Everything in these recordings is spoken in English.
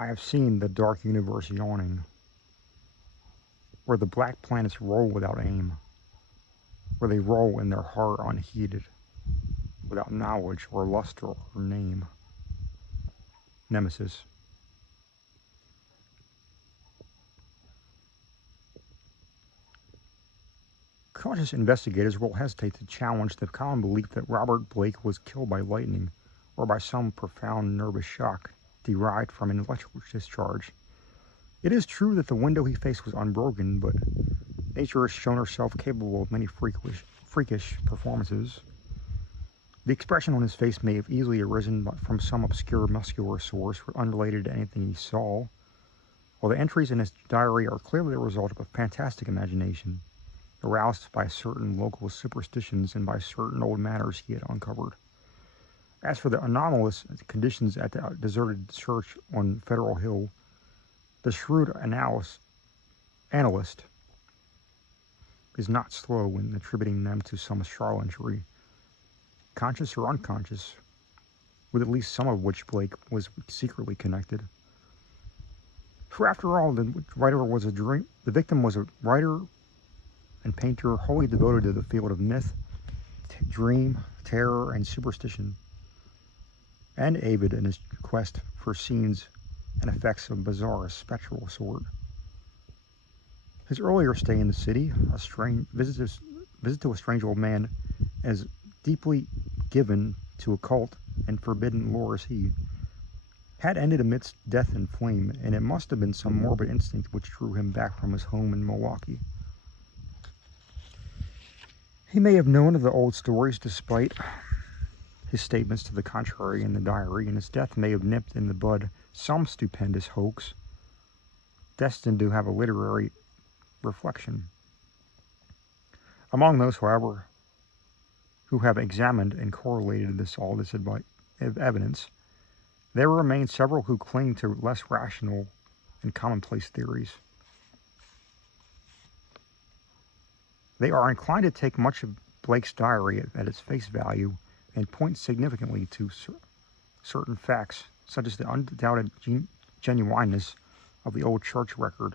I have seen the dark universe yawning, where the black planets roll without aim, where they roll in their heart unheeded, without knowledge or luster or name. Nemesis. Cautious investigators will hesitate to challenge the common belief that Robert Blake was killed by lightning or by some profound nervous shock derived from an electrical discharge. It is true that the window he faced was unbroken, but nature has shown herself capable of many freakish performances. The expression on his face may have easily arisen from some obscure muscular source unrelated to anything he saw, while the entries in his diary are clearly the result of a fantastic imagination, aroused by certain local superstitions and by certain old matters he had uncovered. As for the anomalous conditions at the deserted church on Federal Hill, the shrewd analyst is not slow in attributing them to some charlatanry, conscious or unconscious, with at least some of which Blake was secretly connected. For after all, the victim was a writer and painter wholly devoted to the field of myth, dream, terror, and superstition, and avid in his quest for scenes and effects of bizarre spectral sort. His earlier stay in the city, visit to a strange old man as deeply given to occult and forbidden lore as he, had ended amidst death and flame, and it must have been some morbid instinct which drew him back from his home in Milwaukee. He may have known of the old stories despite his statements to the contrary in the diary, and his death may have nipped in the bud some stupendous hoax destined to have a literary reflection. Among those, however, who have examined and correlated all this evidence, there remain several who cling to less rational and commonplace theories. They are inclined to take much of Blake's diary at its face value and point significantly to certain facts, such as the undoubted genuineness of the old church record,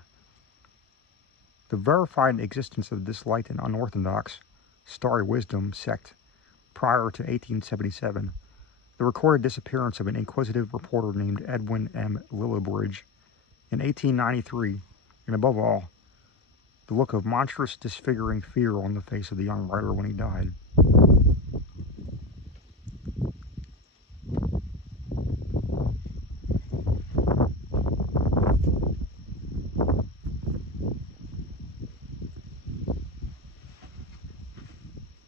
the verified existence of this light and unorthodox Starry Wisdom sect prior to 1877, the recorded disappearance of an inquisitive reporter named Edwin M. Lillibridge in 1893, and above all, the look of monstrous, disfiguring fear on the face of the young writer when he died.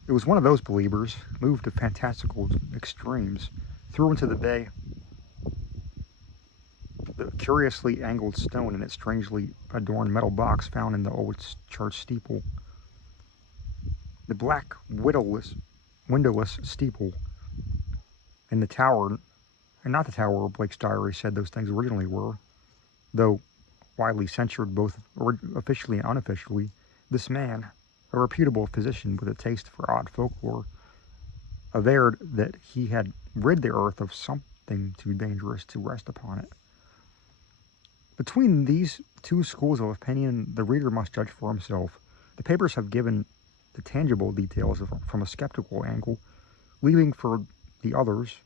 It was one of those believers, moved to fantastical extremes, threw into the bay the curiously angled stone in its strangely adorned metal box found in the old church steeple. The black, windowless steeple in the tower, and not the tower where Blake's diary said those things originally were, though widely censured both officially and unofficially, this man, a reputable physician with a taste for odd folklore, averred that he had rid the earth of something too dangerous to rest upon it. Between these two schools of opinion, the reader must judge for himself. The papers have given the tangible details from a skeptical angle, leaving for the others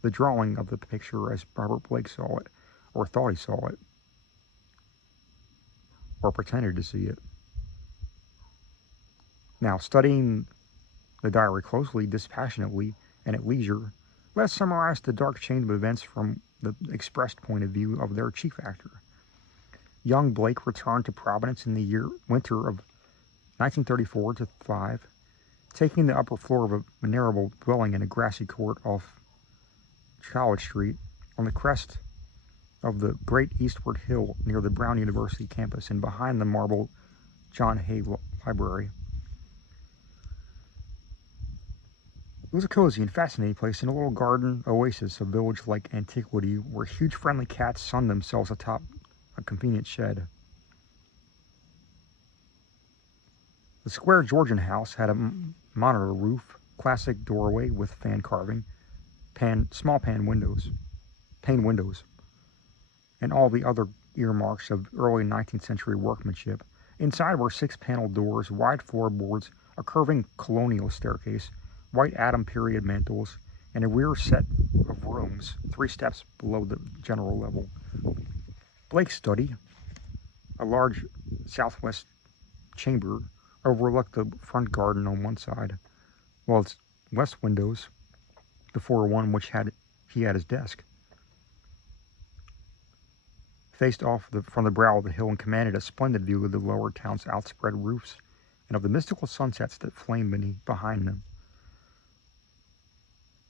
the drawing of the picture as Robert Blake saw it, or thought he saw it, or pretended to see it. Now, studying the diary closely, dispassionately, and at leisure, let's summarize the dark chain of events from the expressed point of view of their chief actor. Young Blake returned to Providence in the winter of 1934-5, taking the upper floor of a venerable dwelling in a grassy court off College Street on the crest of the great eastward hill near the Brown University campus and behind the marble John Hay Library. It was a cozy and fascinating place in a little garden oasis of village-like antiquity where huge friendly cats sunned themselves atop a convenient shed. The square Georgian house had a monitor roof, classic doorway with fan carving, small pane windows. and all the other earmarks of early 19th century workmanship. Inside were six-paneled doors, wide floorboards, a curving colonial staircase, white Adam period mantels, and a rear set of rooms, 3 steps below the general level. Blake's study, a large southwest chamber, overlooked the front garden on one side, while its west windows, before one which he had his desk, faced off from the brow of the hill and commanded a splendid view of the lower town's outspread roofs and of the mystical sunsets that flamed behind them.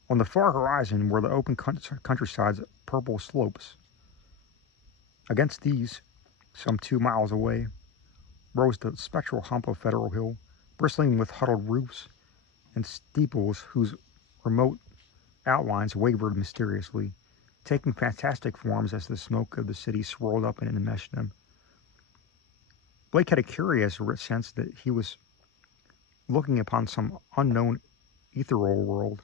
On the far horizon were the open countryside's purple slopes. Against these, some 2 miles away, rose the spectral hump of Federal Hill, bristling with huddled roofs and steeples whose remote outlines wavered mysteriously, taking fantastic forms as the smoke of the city swirled up and enmeshed them. Blake had a curious sense that he was looking upon some unknown ethereal world,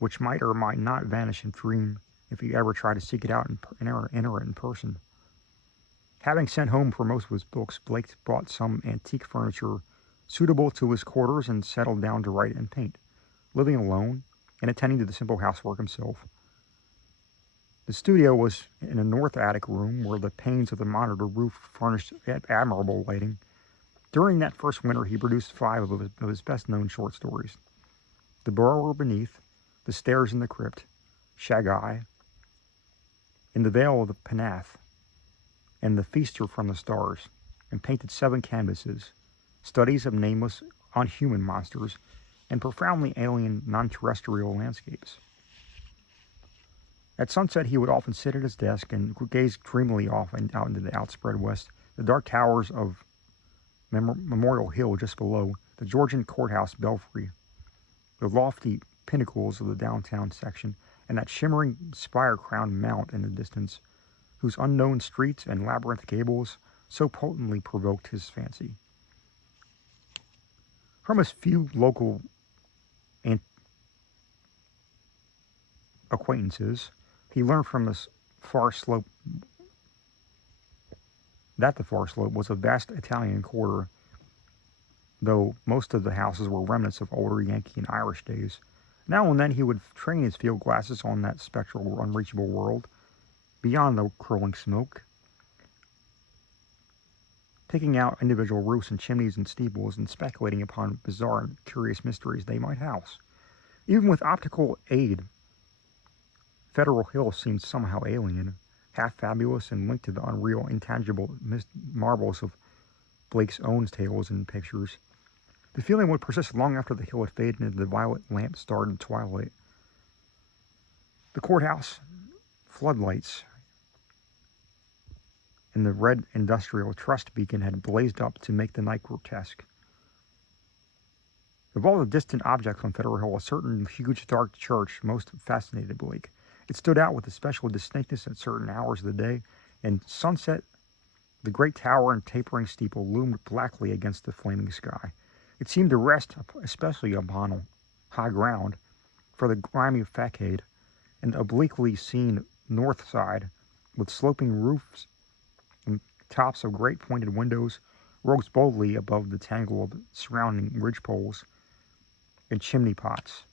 which might or might not vanish in dream if he ever tried to seek it out and enter it in person. Having sent home for most of his books, Blake bought some antique furniture suitable to his quarters and settled down to write and paint, living alone and attending to the simple housework himself. The studio was in a north attic room where the panes of the monitor roof furnished admirable lighting. During that first winter, he produced 5 of his best-known short stories: The Burrower Beneath, The Stairs in the Crypt, Shagai, In the Vale of the Penath, and The Feaster from the Stars, and painted 7 canvases, studies of nameless, unhuman monsters, and profoundly alien, non-terrestrial landscapes. At sunset, he would often sit at his desk and gaze dreamily off and out into the outspread west, the dark towers of Memorial Hill just below, the Georgian Courthouse belfry, the lofty pinnacles of the downtown section, and that shimmering spire-crowned mount in the distance, whose unknown streets and labyrinth gables so potently provoked his fancy. From his few local acquaintances, he learned from the far slope was a vast Italian quarter, though most of the houses were remnants of older Yankee and Irish days. Now and then he would train his field glasses on that spectral, unreachable world, beyond the curling smoke, picking out individual roofs and chimneys and steeples and speculating upon bizarre and curious mysteries they might house. Even with optical aid, Federal Hill seemed somehow alien, half fabulous and linked to the unreal, intangible marvels of Blake's own tales and pictures. The feeling would persist long after the hill had faded into the violet lamp-starred twilight. The courthouse floodlights and the red industrial trust beacon had blazed up to make the night grotesque. Of all the distant objects on Federal Hill, a certain huge dark church most fascinated Blake. It stood out with a special distinctness at certain hours of the day, and sunset, the great tower and tapering steeple loomed blackly against the flaming sky. It seemed to rest especially upon high ground, for the grimy facade, and obliquely seen north side, with sloping roofs and tops of great pointed windows, rose boldly above the tangle of surrounding ridgepoles and chimney pots.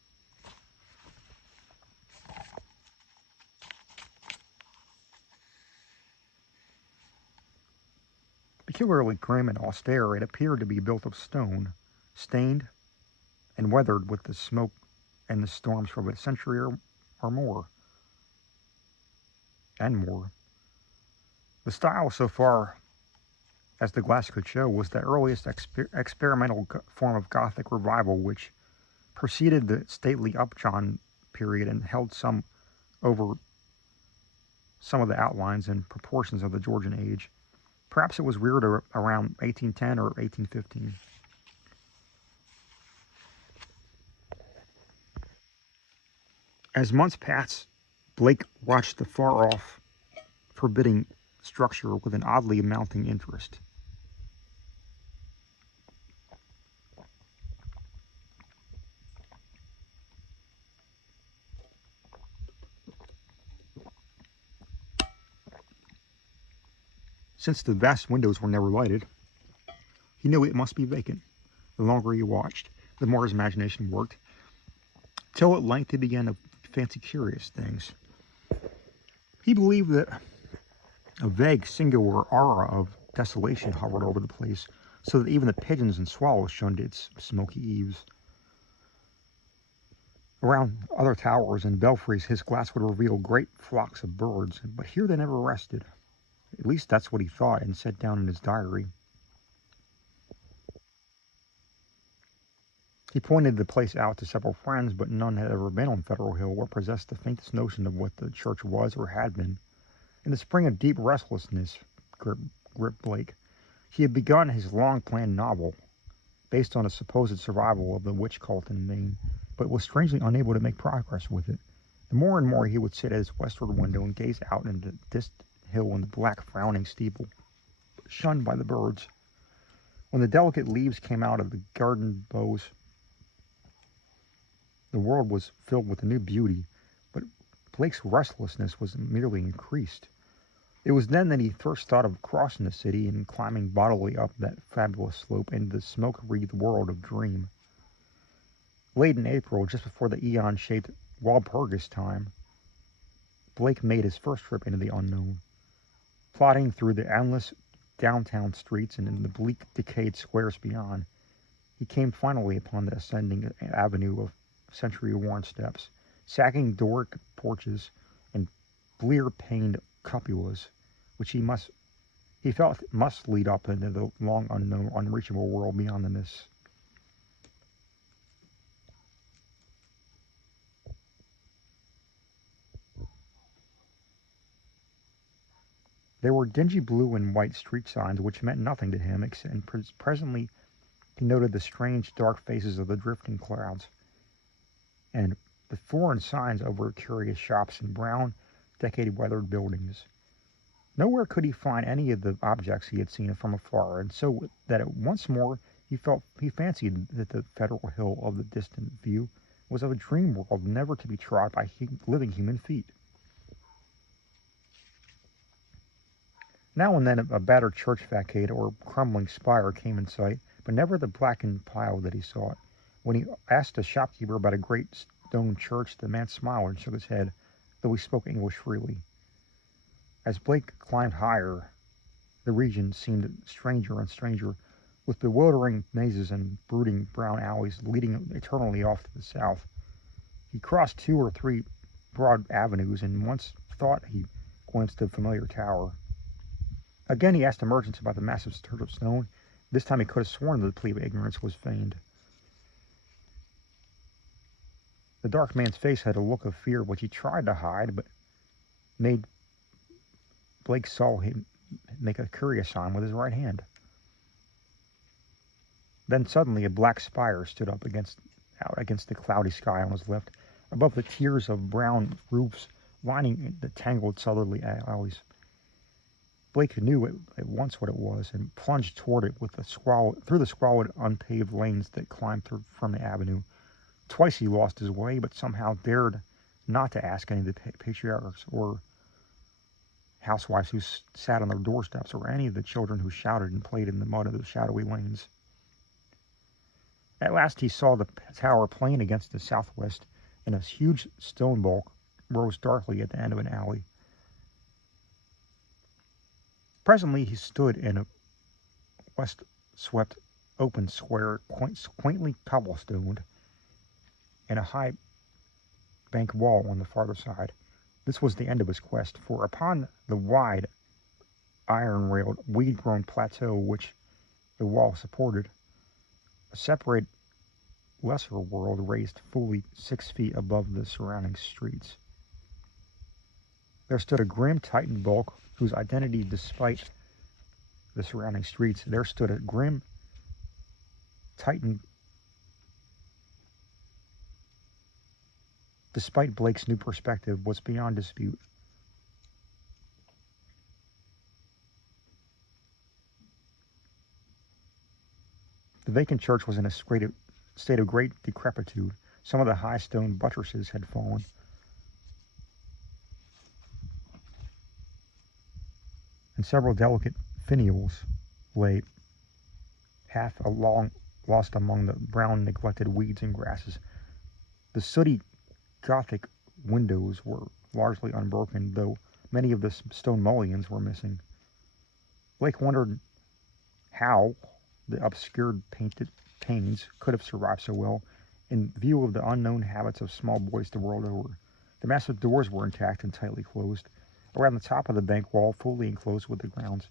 Peculiarly grim and austere, it appeared to be built of stone, stained and weathered with the smoke and the storms for a century or more, and more. The style, so far as the glass could show, was the earliest experimental form of Gothic revival which preceded the stately Upjohn period and held over some of the outlines and proportions of the Georgian age. Perhaps it was reared around 1810 or 1815. As months passed, Blake watched the far-off, forbidding structure with an oddly mounting interest. Since the vast windows were never lighted, he knew it must be vacant. The longer he watched, the more his imagination worked, till at length he began to fancy curious things. He believed that a vague, singular aura of desolation hovered over the place, so that even the pigeons and swallows shunned its smoky eaves. Around other towers and belfries, his glass would reveal great flocks of birds, but here they never rested. At least that's what he thought and set down in his diary. He pointed the place out to several friends, but none had ever been on Federal Hill or possessed the faintest notion of what the church was or had been. In the spring of deep restlessness gripped Blake. He had begun his long-planned novel, based on a supposed survival of the witch cult in Maine, but was strangely unable to make progress with it. The more and more he would sit at his westward window and gaze out into the distant hill and the black frowning steeple, shunned by the birds. When the delicate leaves came out of the garden boughs, the world was filled with a new beauty, but Blake's restlessness was merely increased. It was then that he first thought of crossing the city and climbing bodily up that fabulous slope into the smoke-wreathed world of dream. Late in April, just before the eon-shaped Walpurgis time, Blake made his first trip into the unknown. Plodding through the endless downtown streets and in the bleak, decayed squares beyond, he came finally upon the ascending avenue of century-worn steps, sagging Doric porches, and blear-paned cupolas, which he felt must lead up into the long unknown, unreachable world beyond the mists. There were dingy blue and white street signs which meant nothing to him, and presently he noted the strange dark faces of the drifting clouds, and the foreign signs over curious shops and brown, decade-weathered buildings. Nowhere could he find any of the objects he had seen from afar, and so that once more he fancied that the Federal Hill of the distant view was of a dream world never to be trod by living human feet. Now and then a battered church facade or crumbling spire came in sight, but never the blackened pile that he sought. When he asked a shopkeeper about a great stone church, the man smiled and shook his head, though he spoke English freely. As Blake climbed higher, the region seemed stranger and stranger, with bewildering mazes and brooding brown alleys leading eternally off to the south. He crossed 2 or 3 broad avenues and once thought he glimpsed a familiar tower. Again he asked the merchants about the massive church of stone. This time he could have sworn that the plea of ignorance was feigned. The dark man's face had a look of fear which he tried to hide, but made Blake saw him make a curious sign with his right hand. Then suddenly a black spire stood up out against the cloudy sky on his left, above the tiers of brown roofs lining the tangled southerly alleys. Blake knew at once what it was and plunged toward it through the squalid, unpaved lanes that climbed from the avenue. Twice he lost his way, but somehow dared not to ask any of the patriarchs or housewives who sat on their doorsteps, or any of the children who shouted and played in the mud of the shadowy lanes. At last he saw the tower plain against the southwest, and a huge stone bulk rose darkly at the end of an alley. Presently he stood in a west-swept open square, quaintly cobblestoned, and a high bank wall on the farther side. This was the end of his quest, for upon the wide, iron-railed, weed-grown plateau which the wall supported, a separate, lesser world raised fully 6 feet above the surrounding streets. There stood a grim Titan bulk whose identity, despite the surrounding streets, there stood a grim Titan. Despite Blake's new perspective, was beyond dispute. The vacant church was in a state of great decrepitude. Some of the high stone buttresses had fallen. And several delicate finials lay half along, lost among the brown neglected weeds and grasses. The sooty Gothic windows were largely unbroken, though many of the stone mullions were missing. Blake wondered how the obscured painted panes could have survived so well, in view of the unknown habits of small boys the world over. The massive doors were intact and tightly closed. Around the top of the bank wall, fully enclosed with the grounds,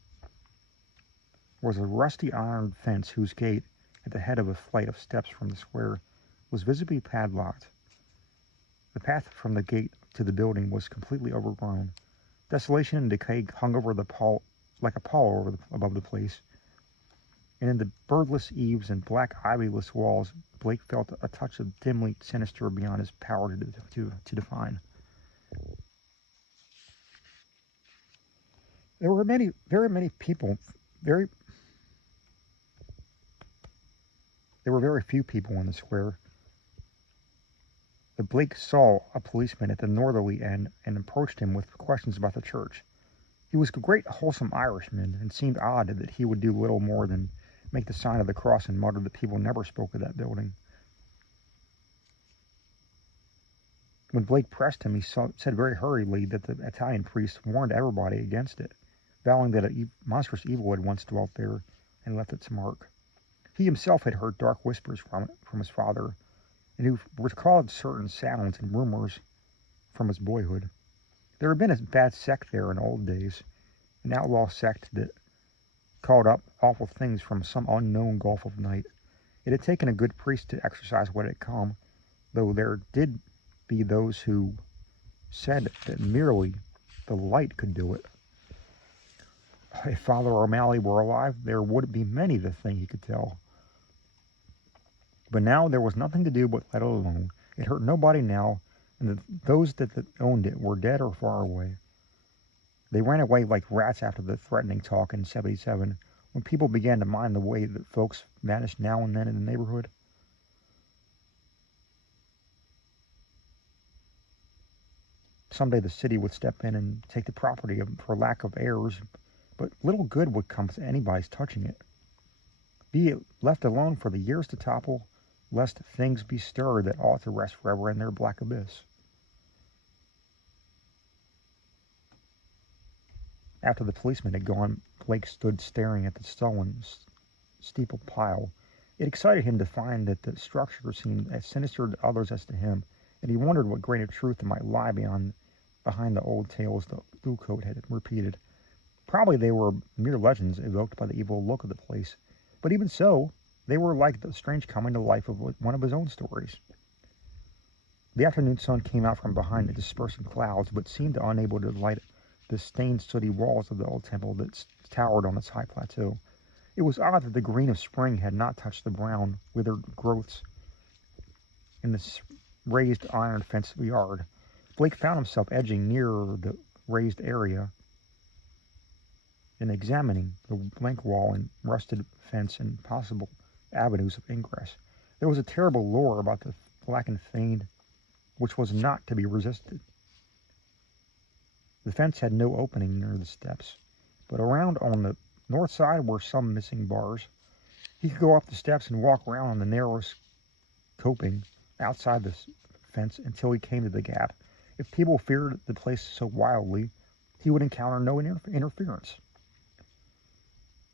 was a rusty iron fence whose gate, at the head of a flight of steps from the square, was visibly padlocked. The path from the gate to the building was completely overgrown. Desolation and decay hung over like a pall above the place, and in the birdless eaves and black ivyless walls, Blake felt a touch of dimly sinister beyond his power to define. There were very many people, very there were very few people in the square. But Blake saw a policeman at the northerly end and approached him with questions about the church. He was a great, wholesome Irishman, and seemed odd that he would do little more than make the sign of the cross and mutter that people never spoke of that building. When Blake pressed him, he said very hurriedly that the Italian priest warned everybody against it, vowing that a monstrous evil had once dwelt there and left its mark. He himself had heard dark whispers from his father, and he recalled certain sounds and rumors from his boyhood. There had been a bad sect there in old days, an outlaw sect that called up awful things from some unknown gulf of night. It had taken a good priest to exorcise what had come, though there did be those who said that merely the light could do it. If Father O'Malley were alive, there would be many the thing he could tell. But now there was nothing to do but let it alone. It hurt nobody now, and those that owned it were dead or far away. They ran away like rats after the threatening talk in '77, when people began to mind the way that folks vanished now and then in the neighborhood. Someday the city would step in and take the property for lack of heirs, but little good would come to anybody's touching it. Be it left alone for the years to topple, lest things be stirred that ought to rest forever in their black abyss. After the policeman had gone, Blake stood staring at the sullen steeple pile. It excited him to find that the structure seemed as sinister to others as to him, and he wondered what grain of truth there might lie behind the old tales the bluecoat had repeated. Probably they were mere legends evoked by the evil look of the place, but even so, they were like the strange coming to life of one of his own stories. The afternoon sun came out from behind the dispersing clouds, but seemed unable to light the stained, sooty walls of the old temple that towered on its high plateau. It was odd that the green of spring had not touched the brown, withered growths in the raised iron fenced yard. Blake found himself edging nearer the raised area and examining the blank wall and rusted fence and possible avenues of ingress. There was a terrible lure about the blackened fane which was not to be resisted. The fence had no opening near the steps, but around on the north side were some missing bars. He could go up the steps and walk around on the narrowest coping outside the fence until he came to the gap. If people feared the place so wildly, he would encounter no interference.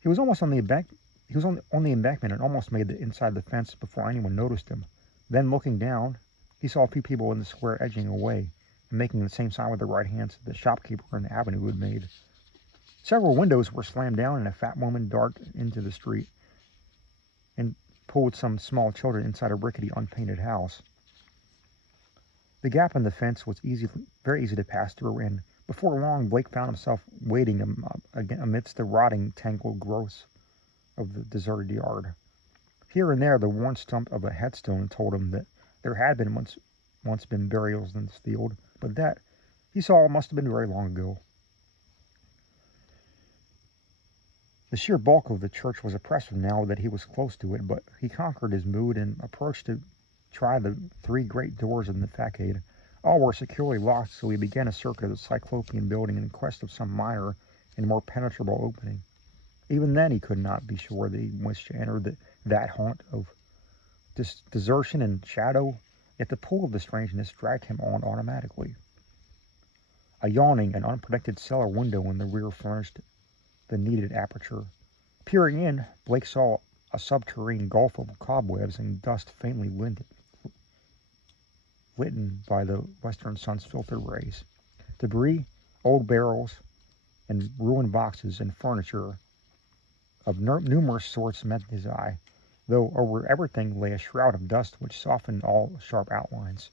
He was almost on the embankment and almost made it inside the fence before anyone noticed him. Then, looking down, he saw a few people in the square edging away and making the same sign with their right hands that the shopkeeper in the avenue had made. Several windows were slammed down, and a fat woman darted into the street and pulled some small children inside a rickety, unpainted house. The gap in the fence was very easy to pass through, and before long Blake found himself wading amidst the rotting, tangled growths of the deserted yard. Here and there the worn stump of a headstone told him that there had been once been burials in this field, but that, he saw, must have been very long ago. The sheer bulk of the church was oppressive now that he was close to it, but he conquered his mood and approached to try the three great doors in the facade. All were securely locked, so he began a circuit of the Cyclopean building in quest of some minor and more penetrable opening. Even then, he could not be sure that he wished to enter that haunt of desertion and shadow, yet the pull of the strangeness dragged him on automatically. A yawning and unprotected cellar window in the rear furnished the needed aperture. Peering in, Blake saw a subterranean gulf of cobwebs and dust faintly litten by the western sun's filtered rays. Debris, old barrels, and ruined boxes and furniture of numerous sorts met his eye, though over everything lay a shroud of dust which softened all sharp outlines.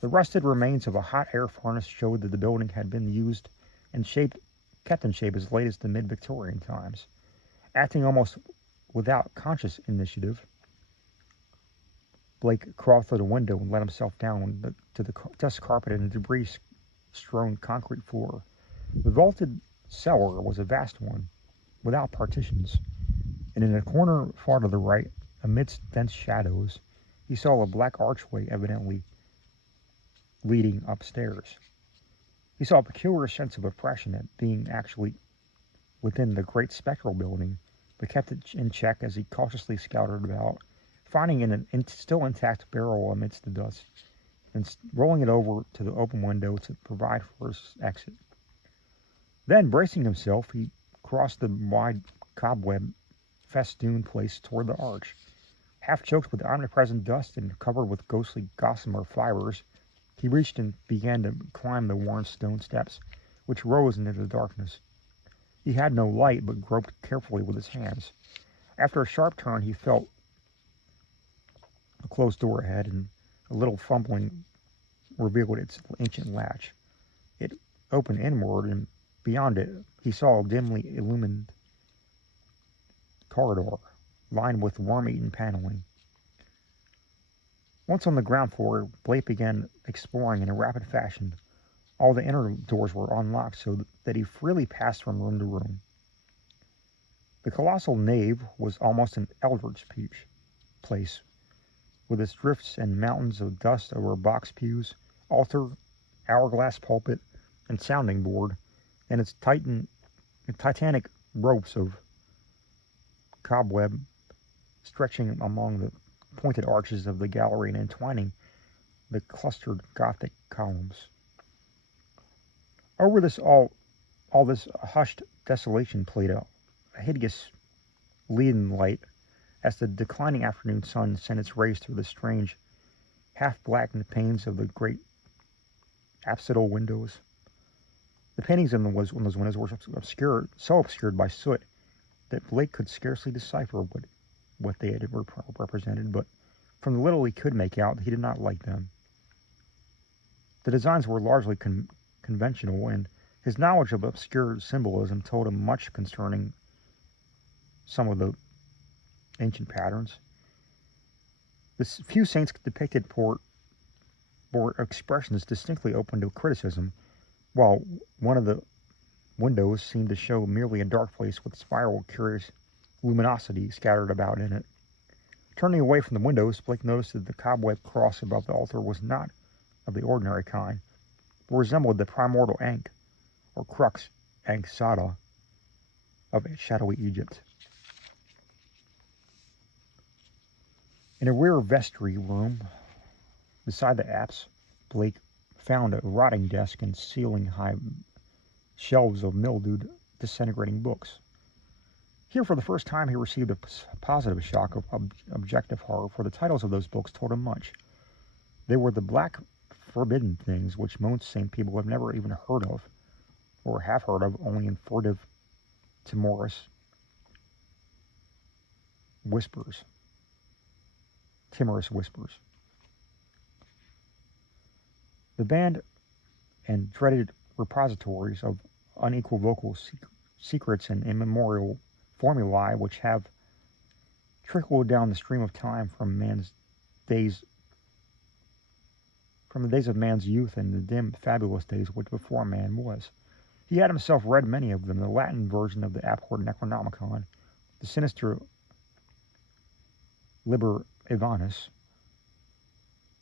The rusted remains of a hot air furnace showed that the building had been used and kept in shape as late as the mid-Victorian times. Acting almost without conscious initiative, Blake crawled through the window and let himself down to the dust carpet and the debris-strewn concrete floor. The vaulted cellar was a vast one, without partitions, and in a corner far to the right, amidst dense shadows, he saw a black archway evidently leading upstairs. He saw a peculiar sense of oppression at being actually within the great spectral building, but kept it in check as he cautiously scouted about, finding an still intact barrel amidst the dust, and rolling it over to the open window to provide for his exit. Then, bracing himself, he crossed the wide cobweb festooned place toward the arch. Half choked with omnipresent dust and covered with ghostly gossamer fibers, he reached and began to climb the worn stone steps, which rose into the darkness. He had no light, but groped carefully with his hands. After a sharp turn, he felt a closed door ahead, and a little fumbling revealed its ancient latch. It opened inward, and beyond it, he saw a dimly illumined corridor, lined with worm-eaten paneling. Once on the ground floor, Blake began exploring in a rapid fashion. All the inner doors were unlocked so that he freely passed from room to room. The colossal nave was almost an eldritch place, with its drifts and mountains of dust over box pews, altar, hourglass pulpit, and sounding board, and its titanic ropes of cobweb stretching among the pointed arches of the gallery and entwining the clustered Gothic columns. Over all this hushed desolation played a hideous leaden light as the declining afternoon sun sent its rays through the strange, half-blackened panes of the great apsidal windows. The paintings on those windows were so obscured by soot that Blake could scarcely decipher what they had represented, but from the little he could make out, he did not like them. The designs were largely conventional, and his knowledge of obscure symbolism told him much concerning some of the ancient patterns. The few saints depicted bore expressions distinctly open to criticism, while one of the windows seemed to show merely a dark place with spiral, curious luminosity scattered about in it. Turning away from the windows, Blake noticed that the cobweb cross above the altar was not of the ordinary kind, but resembled the primordial ankh, or crux anxata, of shadowy Egypt. In a rear vestry room, beside the apse, Blake found a rotting desk and ceiling-high shelves of mildewed, disintegrating books. Here, for the first time, he received a positive shock of objective horror, for the titles of those books told him much. They were the black, forbidden things which most sane people have never even heard of, or have heard of only in furtive, timorous whispers. The banned and dreaded repositories of unequal vocal secrets and immemorial formulae which have trickled down the stream of time from the days of man's youth and the dim, fabulous days which before man was. He had himself read many of them, the Latin version of the abhorred Necronomicon, the sinister Liber Ivanus,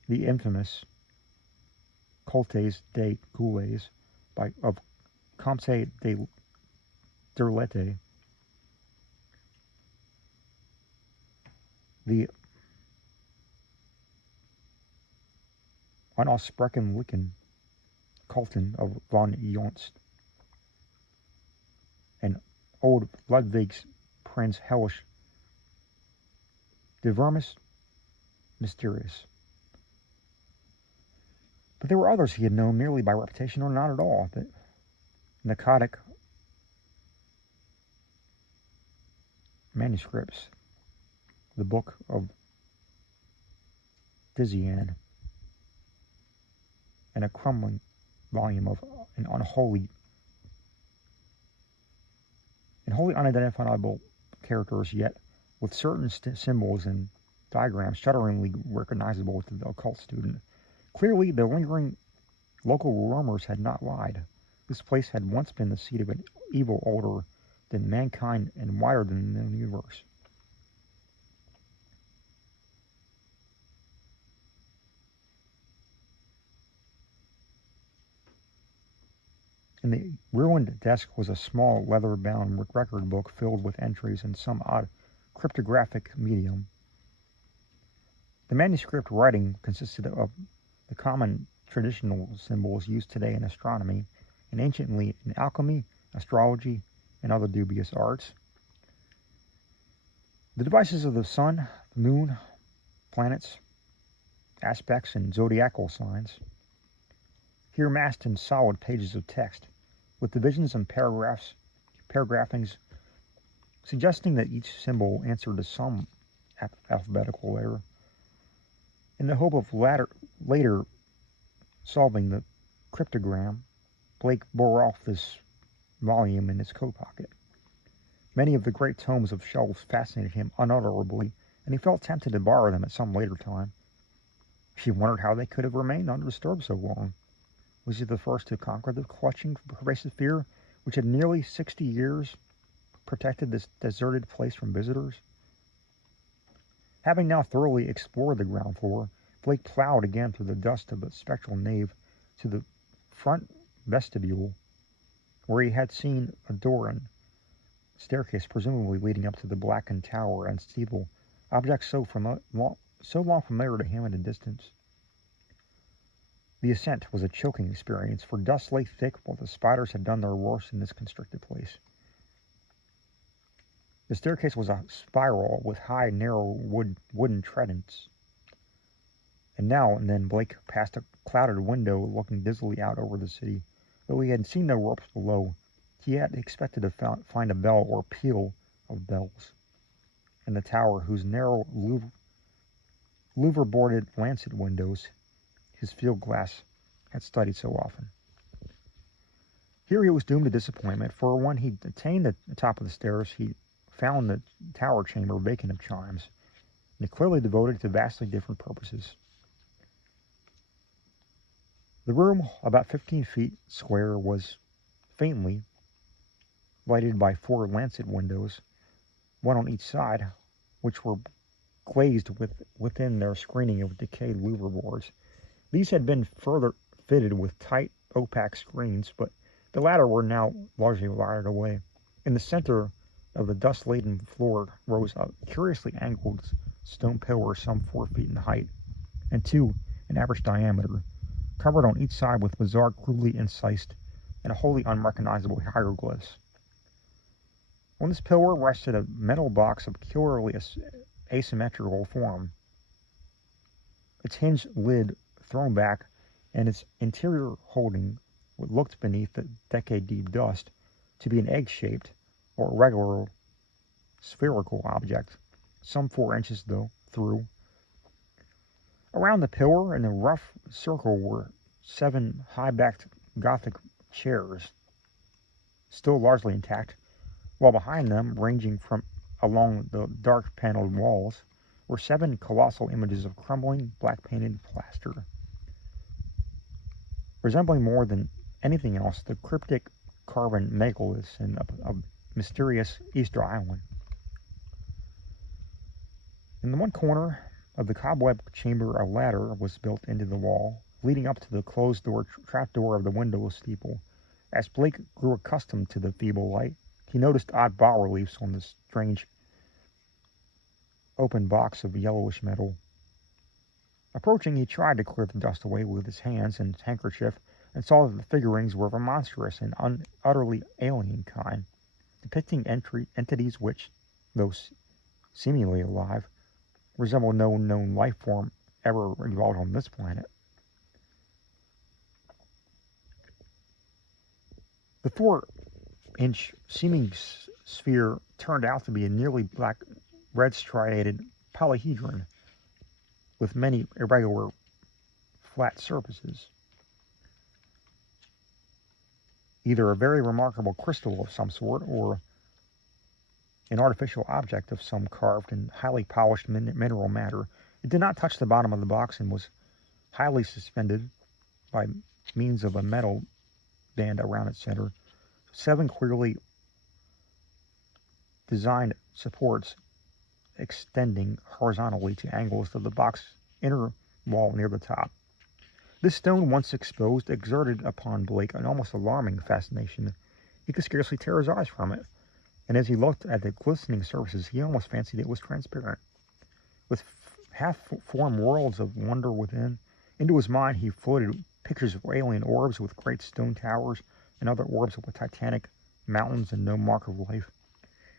the infamous Cultes de Gules of Comte de Derlete, The Unaussprechenlichen Kulten of von Jonst and old Ludwig's Prince Hellish de Vermis Mysterious. But there were others he had known merely by reputation or not at all. The Narcotic manuscripts, the Book of Dizian, and a crumbling volume of an unholy and wholly unidentifiable characters, yet with certain symbols and diagrams shudderingly recognizable to the occult student. Clearly, the lingering local rumors had not lied. This place had once been the seat of an evil older than mankind and wider than the universe. In the ruined desk was a small leather-bound record book filled with entries in some odd cryptographic medium. The manuscript writing consisted of the common traditional symbols used today in astronomy and anciently in alchemy, astrology, and other dubious arts. The devices of the sun, the moon, planets, aspects, and zodiacal signs. Here massed in solid pages of text, with divisions and paragraphings suggesting that each symbol answered to some alphabetical letter, in the hope of later solving the cryptogram. Blake bore off this volume in his coat pocket. Many of the great tomes of shelves fascinated him unutterably, and he felt tempted to borrow them at some later time. She wondered how they could have remained undisturbed so long. Was he the first to conquer the clutching, pervasive fear which had nearly 60 years protected this deserted place from visitors? Having now thoroughly explored the ground floor, Blake plowed again through the dust of the spectral nave to the front vestibule, where he had seen a door and staircase presumably leading up to the blackened tower and steeple, objects so long familiar to him at a distance. The ascent was a choking experience, for dust lay thick while the spiders had done their worst in this constricted place. The staircase was a spiral with high, narrow wooden treads, and now and then Blake passed a clouded window looking dizzily out over the city. Though he had seen no ropes below, he had expected to find a bell or peal of bells in the tower whose narrow louver-boarded lancet windows his field glass had studied so often. Here he was doomed to disappointment, for when he attained the top of the stairs, he found the tower chamber vacant of chimes, and clearly devoted to vastly different purposes. The room, about 15 feet square, was faintly lighted by 4 lancet windows, one on each side, which were glazed within their screening of decayed louver boards. These had been further fitted with tight, opaque screens, but the latter were now largely rotted away. In the center of the dust-laden floor rose a curiously angled stone pillar some 4 feet in height, and 2 in average diameter, covered on each side with bizarre, crudely incised and wholly unrecognizable hieroglyphs. On this pillar rested a metal box of peculiarly asymmetrical form, its hinged lid thrown back, and its interior holding what looked beneath the decade-deep dust to be an egg-shaped or regular spherical object, some 4 inches through. Around the pillar in a rough circle were 7 high-backed Gothic chairs, still largely intact, while behind them, ranging from along the dark paneled walls, were 7 colossal images of crumbling black-painted plaster, resembling more than anything else the cryptic carven megaliths in a mysterious Easter island. In the one corner of the cobweb chamber a ladder was built into the wall, leading up to the closed trapdoor of the windowless steeple. As Blake grew accustomed to the feeble light, he noticed odd bas-reliefs on the strange open box of yellowish metal. Approaching, he tried to clear the dust away with his hands and handkerchief, and saw that the figurines were of a monstrous and utterly alien kind, depicting entities which, though seemingly alive, resemble no known life form ever evolved on this planet. The 4-inch seeming sphere turned out to be a nearly black, red striated polyhedron with many irregular, flat surfaces. Either a very remarkable crystal of some sort or an artificial object of some carved and highly polished mineral matter. It did not touch the bottom of the box and was highly suspended by means of a metal band around its center. 7 clearly designed supports extending horizontally to angles of the box's inner wall near the top. This stone, once exposed, exerted upon Blake an almost alarming fascination. He could scarcely tear his eyes from it, and as he looked at the glistening surfaces, he almost fancied it was transparent. With half-formed worlds of wonder within, into his mind he floated pictures of alien orbs with great stone towers and other orbs with titanic mountains and no mark of life,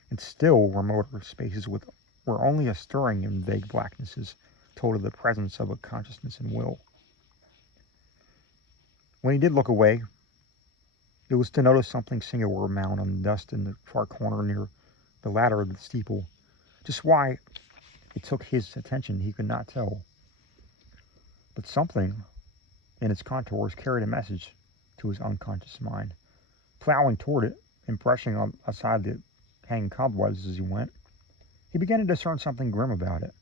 and still remoter spaces where only a stirring in vague blacknesses told of the presence of a consciousness and will. When he did look away, it was to notice something singular mound on the dust in the far corner near the ladder of the steeple. Just why it took his attention he could not tell. But something in its contours carried a message to his unconscious mind. Plowing toward it and brushing aside the hanging cobwebs as he went, he began to discern something grim about it.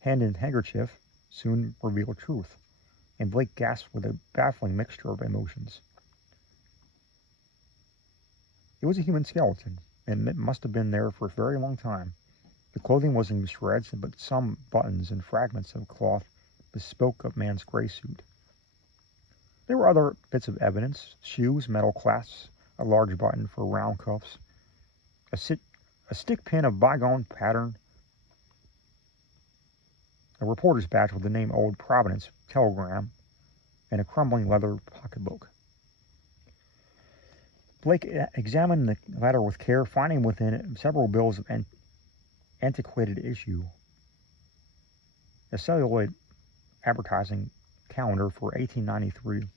Hand and handkerchief soon revealed truth, and Blake gasped with a baffling mixture of emotions. It was a human skeleton, and it must have been there for a very long time. The clothing was in shreds, but some buttons and fragments of cloth bespoke a man's gray suit. There were other bits of evidence: shoes, metal clasps, a large button for round cuffs, a stick pin of bygone pattern, a reporter's badge with the name Old Providence Telegram, and a crumbling leather pocketbook. Blake examined the latter with care, finding within it several bills of antiquated issue, a celluloid advertising calendar for 1893,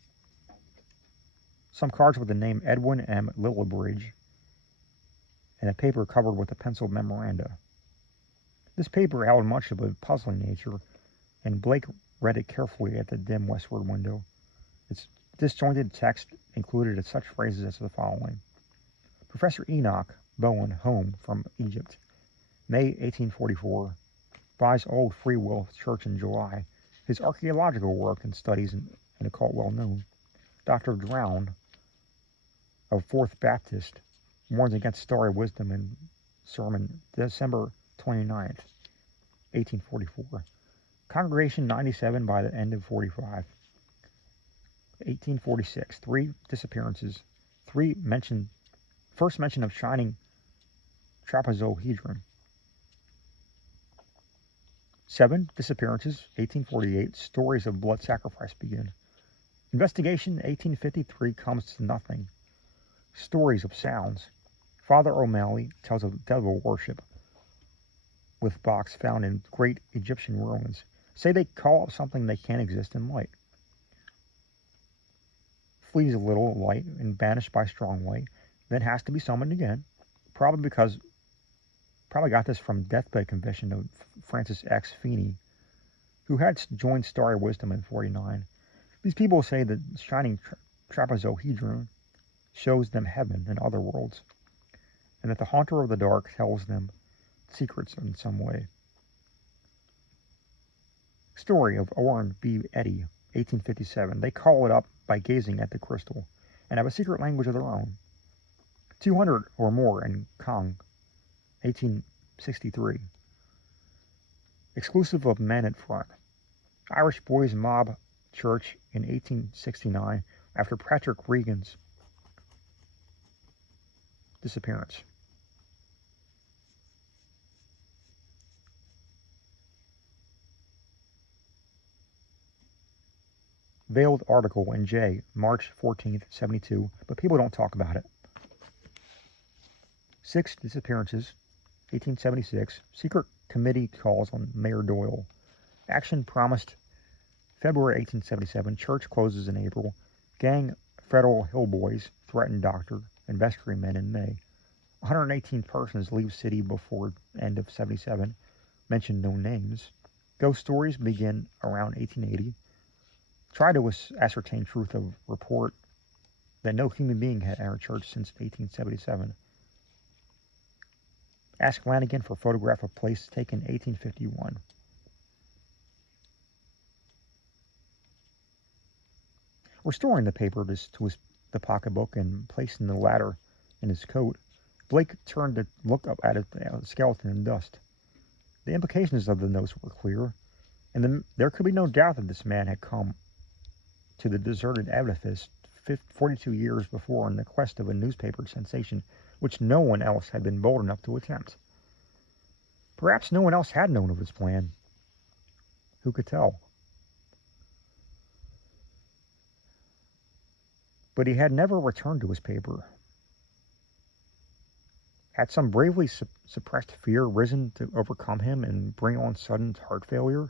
some cards with the name Edwin M. Lillibridge, and a paper covered with a penciled memoranda. This paper held much of a puzzling nature, and Blake read it carefully at the dim westward window. Its disjointed text included such phrases as the following: Professor Enoch Bowen, home from Egypt, May 1844, buys old Free Will Church in July. His archaeological work and studies in occult well known. Dr. Drown of Fourth Baptist warns against starry wisdom in sermon December 29th, 1844. Congregation 97 by the end of 45. 1846, 3 disappearances. First mention of shining trapezohedron. 7 disappearances. 1848, stories of blood sacrifice begin. Investigation 1853 comes to nothing. Stories of sounds. Father O'Malley tells of devil worship with box found in great Egyptian ruins. Say they call up something that can't exist in light. Flees a little light and banished by strong light, then has to be summoned again. Probably got this from deathbed confession of Francis X. Feeney, who had joined Starry Wisdom in 49. These people say that shining trapezohedron shows them heaven and other worlds, and that the haunter of the dark tells them secrets in some way. Story of Orrin B. Eddy, 1857. They call it up by gazing at the crystal, and have a secret language of their own. 200 or more in Kong, 1863. Exclusive of men at front. Irish boys mob church in 1869 after Patrick Regan's disappearance. Veiled article in J, March 14th, 72, but people don't talk about it. 6 disappearances, 1876. Secret committee calls on Mayor Doyle. Action promised February 1877. Church closes in April. Gang federal hillboys threaten doctor and vestrymen in May. 118 persons leave city before end of 77. Mention no names. Ghost stories begin around 1880. Try to ascertain truth of report that no human being had entered church since 1877. Ask Lanigan for photograph of place taken 1851. Restoring the paper to the pocketbook and placing the latter in his coat, Blake turned to look up at the skeleton in dust. The implications of the notes were clear, and there could be no doubt that this man had come to the deserted edifice 42 years before in the quest of a newspaper sensation which no one else had been bold enough to attempt. Perhaps no one else had known of his plan. Who could tell? But he had never returned to his paper. Had some bravely suppressed fear risen to overcome him and bring on sudden heart failure?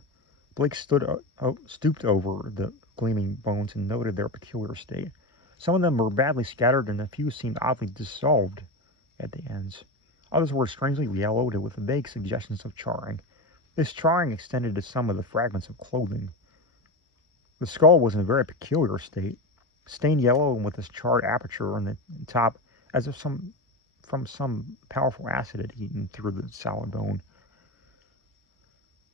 Blake stooped over the gleaming bones and noted their peculiar state. Some of them were badly scattered, and a few seemed oddly dissolved at the ends. Others were strangely yellowed with vague suggestions of charring. This charring extended to some of the fragments of clothing. The skull was in a very peculiar state, stained yellow and with this charred aperture on the top, as if from some powerful acid had eaten through the solid bone.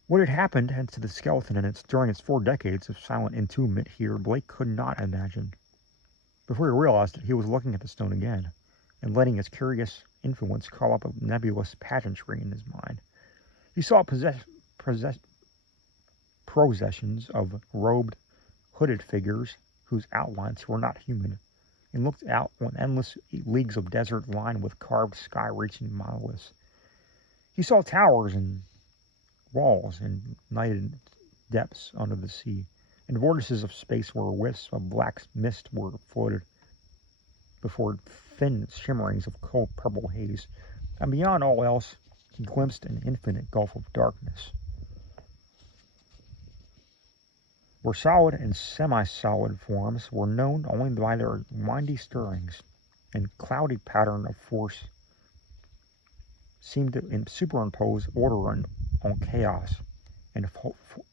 What had happened to the skeleton during its 4 decades of silent entombment here, Blake could not imagine. Before he realized it, he was looking at the stone again, and letting its curious influence call up a nebulous pageantry in his mind. He saw processions of robed, hooded figures whose outlines were not human, and looked out on endless leagues of desert lined with carved sky-reaching monoliths. He saw towers and walls and nighted depths under the sea, and vortices of space where wisps of black mist were floated before thin shimmerings of cold purple haze, and beyond all else he glimpsed an infinite gulf of darkness, where solid and semi-solid forms were known only by their windy stirrings, and cloudy pattern of force seemed to superimpose order on chaos, and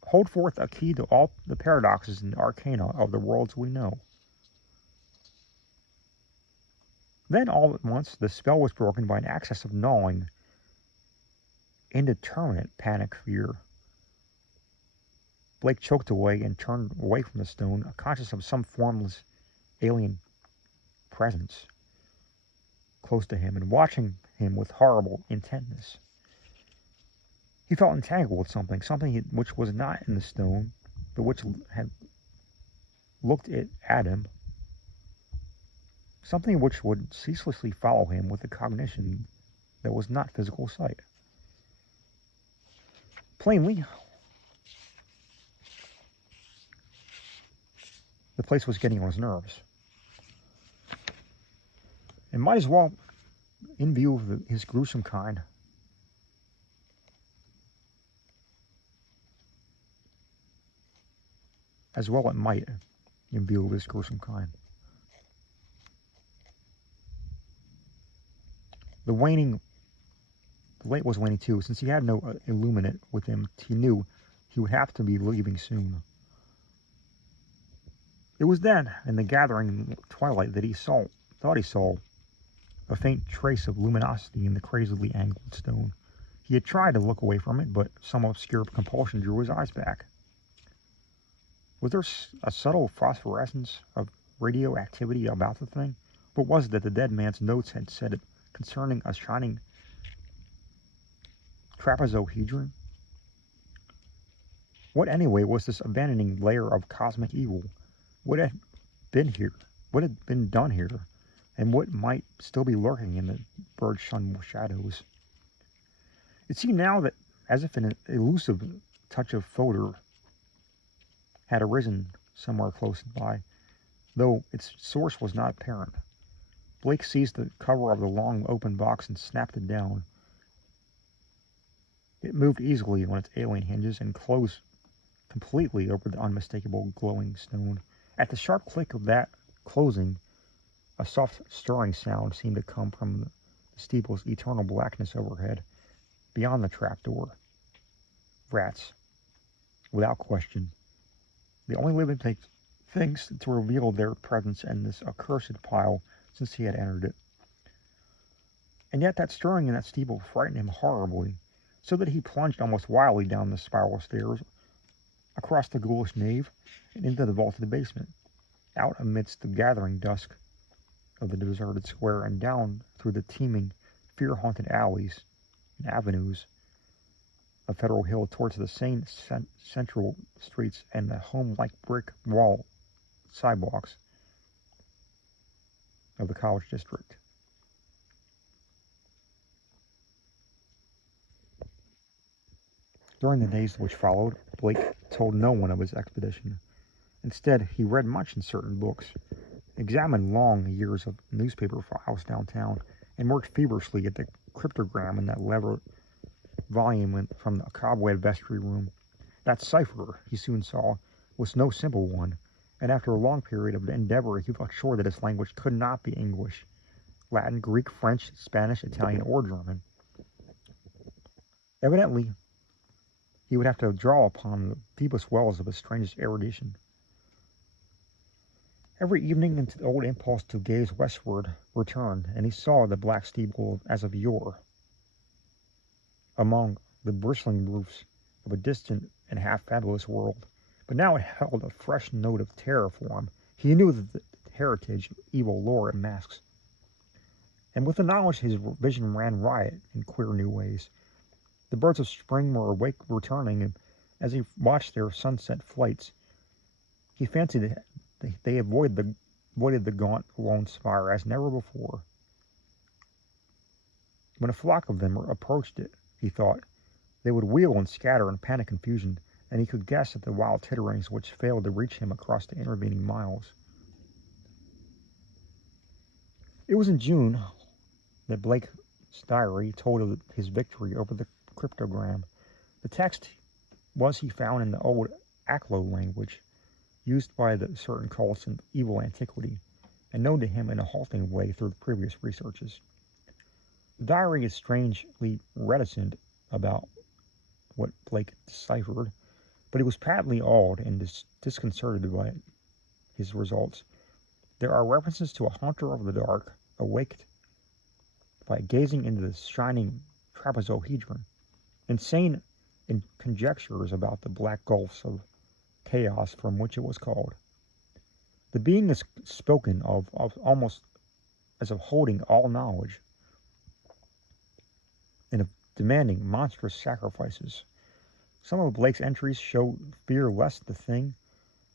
hold forth a key to all the paradoxes and arcana of the worlds we know. Then, all at once, the spell was broken by an access of gnawing, indeterminate panic fear. Blake choked away and turned away from the stone, conscious of some formless alien presence close to him and watching him with horrible intentness. He felt entangled with something which was not in the stone, but which had looked at him, something which would ceaselessly follow him with a cognition that was not physical sight. Plainly, the place was getting on his nerves. And might as well, in view of his gruesome kind, as well it might, in view of his gruesome kind. The light was waning too. Since he had no illuminate with him, he knew he would have to be leaving soon. It was then, in the gathering twilight, that he thought he saw a faint trace of luminosity in the crazily angled stone. He had tried to look away from it, but some obscure compulsion drew his eyes back. Was there a subtle phosphorescence of radioactivity about the thing? What was it that the dead man's notes had said concerning a shining trapezohedron? What anyway was this abandoning layer of cosmic evil? What had been here? What had been done here? And what might still be lurking in the bird-shunned shadows? It seemed now that, as if an elusive touch of fodder had arisen somewhere close by, though its source was not apparent. Blake seized the cover of the long open box and snapped it down. It moved easily on its alien hinges and closed completely over the unmistakable glowing stone. At the sharp click of that closing, a soft stirring sound seemed to come from the steeple's eternal blackness overhead, beyond the trapdoor. Rats, without question, the only living things to reveal their presence in this accursed pile since he had entered it. And yet that stirring in that steeple frightened him horribly, so that he plunged almost wildly down the spiral stairs, across the ghoulish nave, and into the vaulted basement, out amidst the gathering dusk of the deserted square, and down through the teeming, fear-haunted alleys and avenues of Federal Hill towards the sane central streets and the home-like brick wall sidewalks of the college district. During the days which followed, Blake told no one of his expedition. Instead, he read much in certain books, examined long years of newspaper files downtown, and worked feverishly at the cryptogram in that leather volume from the cobweb vestry room. That cipher, he soon saw, was no simple one, and after a long period of endeavor he felt sure that its language could not be English, Latin, Greek, French, Spanish, Italian, or German. Evidently, he would have to draw upon the deepest wells of his strangest erudition. Every evening the old impulse to gaze westward returned, and he saw the black steeple as of yore, among the bristling roofs of a distant and half-fabulous world. But now it held a fresh note of terror for him. He knew the heritage of evil lore and masks, and with the knowledge his vision ran riot in queer new ways. The birds of spring were awake returning, and as he watched their sunset flights, he fancied that they avoided the gaunt lone spire as never before. When a flock of them approached it, he thought, they would wheel and scatter in panic confusion, and he could guess at the wild titterings which failed to reach him across the intervening miles. It was in June that Blake's diary told of his victory over the cryptogram. The text was, he found, in the old Aklo language, used by the certain cults in evil antiquity, and known to him in a halting way through the previous researches. The diary is strangely reticent about what Blake deciphered, but he was patently awed and disconcerted by his results. There are references to a hunter of the dark, awaked by gazing into the shining trapezohedron, insane in conjectures about the black gulfs of chaos from which it was called. The being is spoken of almost as of holding all knowledge, and of demanding monstrous sacrifices. Some of Blake's entries show fear lest the thing,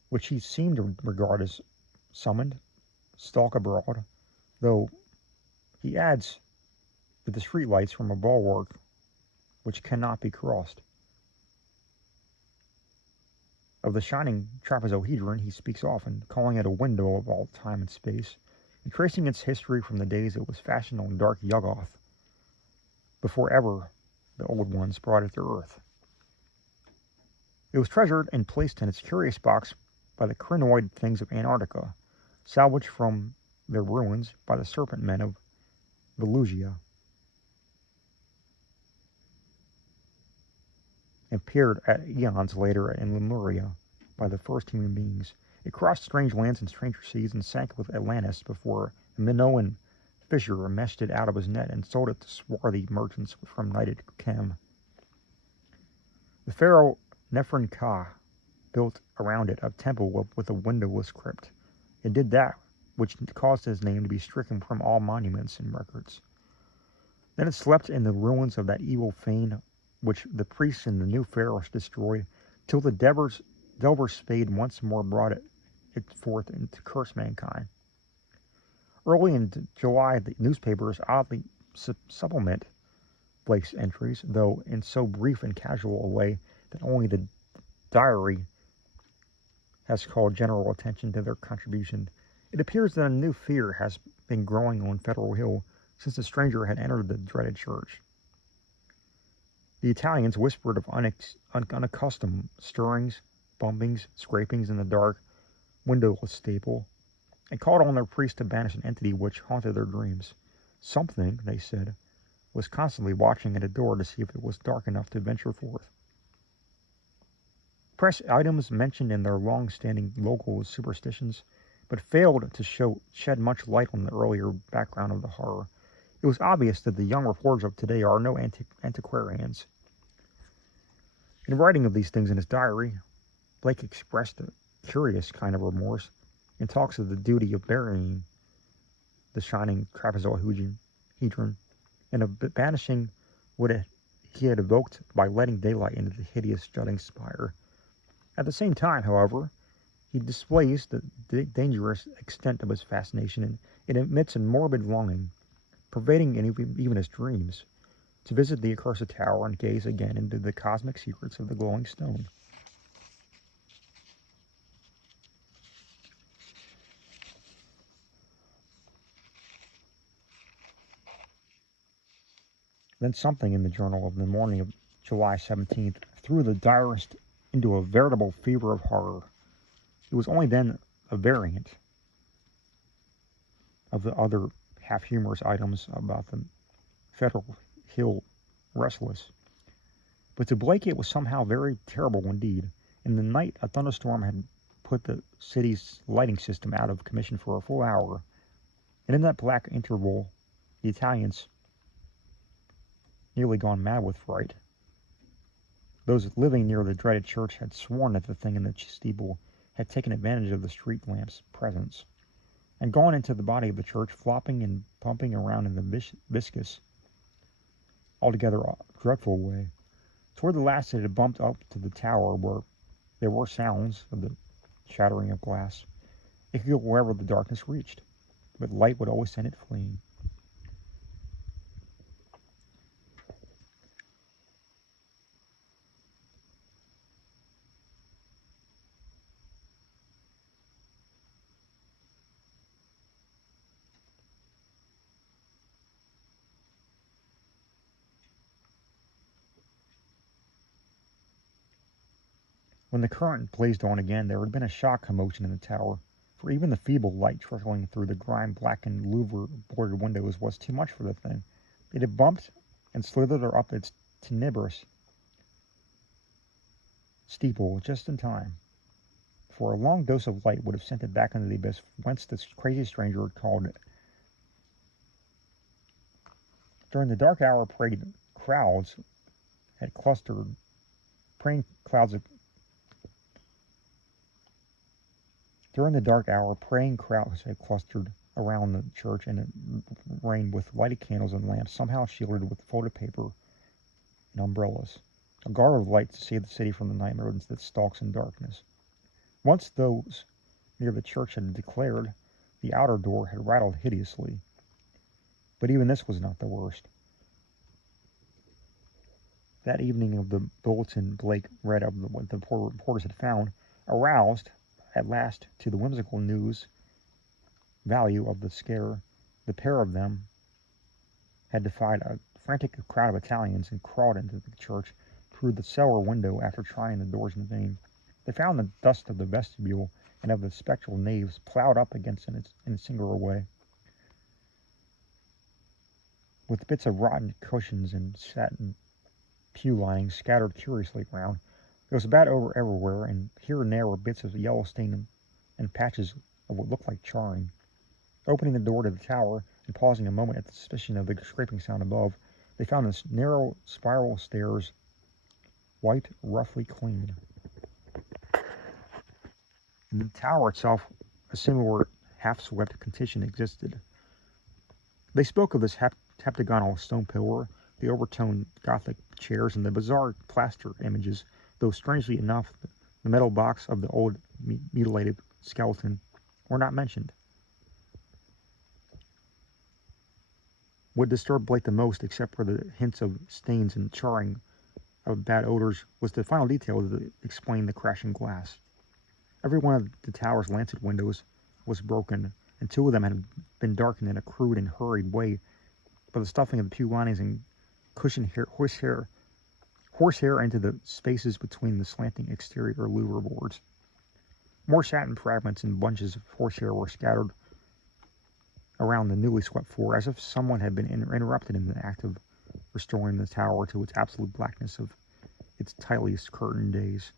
which he seemed to regard as summoned, stalk abroad, though he adds that the streetlights from a bulwark which cannot be crossed. Of the shining trapezohedron he speaks often, calling it a window of all time and space, and tracing its history from the days it was fashioned on dark Yuggoth, before ever the old ones brought it to earth. It was treasured and placed in its curious box by the crinoid things of Antarctica, salvaged from their ruins by the serpent men of Velusia, and appeared at eons later in Lemuria by the first human beings. It crossed strange lands and stranger seas and sank with Atlantis before a Minoan fisher meshed it out of his net and sold it to swarthy merchants from knighted Kem. The pharaoh Neferka built around it a temple with a windowless crypt. It did that which caused his name to be stricken from all monuments and records. Then it slept in the ruins of that evil fane which the priests and the new pharaohs destroyed, till the Delver's spade once more brought it forth to curse mankind. Early in July, the newspapers oddly supplement Blake's entries, though in so brief and casual a way that only the diary has called general attention to their contribution. It appears that a new fear has been growing on Federal Hill since the stranger had entered the dreaded church. The Italians whispered of unaccustomed stirrings, bumpings, scrapings in the dark, windowless steeple, and called on their priests to banish an entity which haunted their dreams. Something, they said, was constantly watching at a door to see if it was dark enough to venture forth. Press items mentioned in their long-standing local superstitions, but failed to shed much light on the earlier background of the horror. It was obvious that the young reporters of today are no antiquarians. In writing of these things in his diary, Blake expressed a curious kind of remorse and talks of the duty of burying the shining trapezohedron and of banishing what he had evoked by letting daylight into the hideous jutting spire. At the same time, however, he displays the dangerous extent of his fascination, and it emits a morbid longing, pervading even his dreams, to visit the accursed tower and gaze again into the cosmic secrets of the glowing stone. Then something in the journal of the morning of July 17th threw the diarist into a veritable fever of horror. It was only then a variant of the other half-humorous items about the Federal Hill Restless. But to Blake it was somehow very terrible indeed. In the night, a thunderstorm had put the city's lighting system out of commission for a full hour, and in that black interval, the Italians, nearly gone mad with fright, those living near the dreaded church had sworn that the thing in the steeple had taken advantage of the street lamp's presence, and gone into the body of the church, flopping and pumping around in the viscous, altogether dreadful way. Toward the last it had bumped up to the tower where there were sounds of the shattering of glass. It could go wherever the darkness reached, but light would always send it fleeing. When the current blazed on again, there had been a shock commotion in the tower, for even the feeble light trickling through the grime-blackened louver-bordered windows was too much for the thing. It had bumped and slithered up its tenebrous steeple just in time, for a long dose of light would have sent it back into the abyss whence the crazy stranger had called it. During the dark hour, praying clouds had clustered around the church, and it rained with lighted candles and lamps, somehow shielded with folded paper and umbrellas. A guard of light to save the city from the nightmare that stalks in darkness. Once those near the church had declared the outer door had rattled hideously. But even this was not the worst. That evening of the bulletin Blake read of what the reporters had found, aroused at last to the whimsical news value of the scare, the pair of them had defied a frantic crowd of Italians and crawled into the church through the cellar window after trying the doors in vain. They found the dust of the vestibule and of the spectral naves plowed up against in a singular way, with bits of rotten cushions and satin pew linings scattered curiously round. There was bad odor everywhere, and here and there were bits of yellow stain and patches of what looked like charring. Opening the door to the tower and pausing a moment at the suspicion of the scraping sound above, they found its narrow spiral stairs white, roughly clean. In the tower itself, a similar half-swept condition existed. They spoke of this heptagonal stone pillar, the overtoned Gothic chairs, and the bizarre plaster images, though strangely enough, the metal box of the old mutilated skeleton were not mentioned. What disturbed Blake the most, except for the hints of stains and charring of bad odors, was the final detail that explained the crashing glass. Every one of the tower's lancet windows was broken, and two of them had been darkened in a crude and hurried way by the stuffing of the pew linings and cushioned horsehair into the spaces between the slanting exterior louver boards. More satin fragments and bunches of horsehair were scattered around the newly swept floor, as if someone had been interrupted in the act of restoring the tower to its absolute blackness of its tightly curtained days.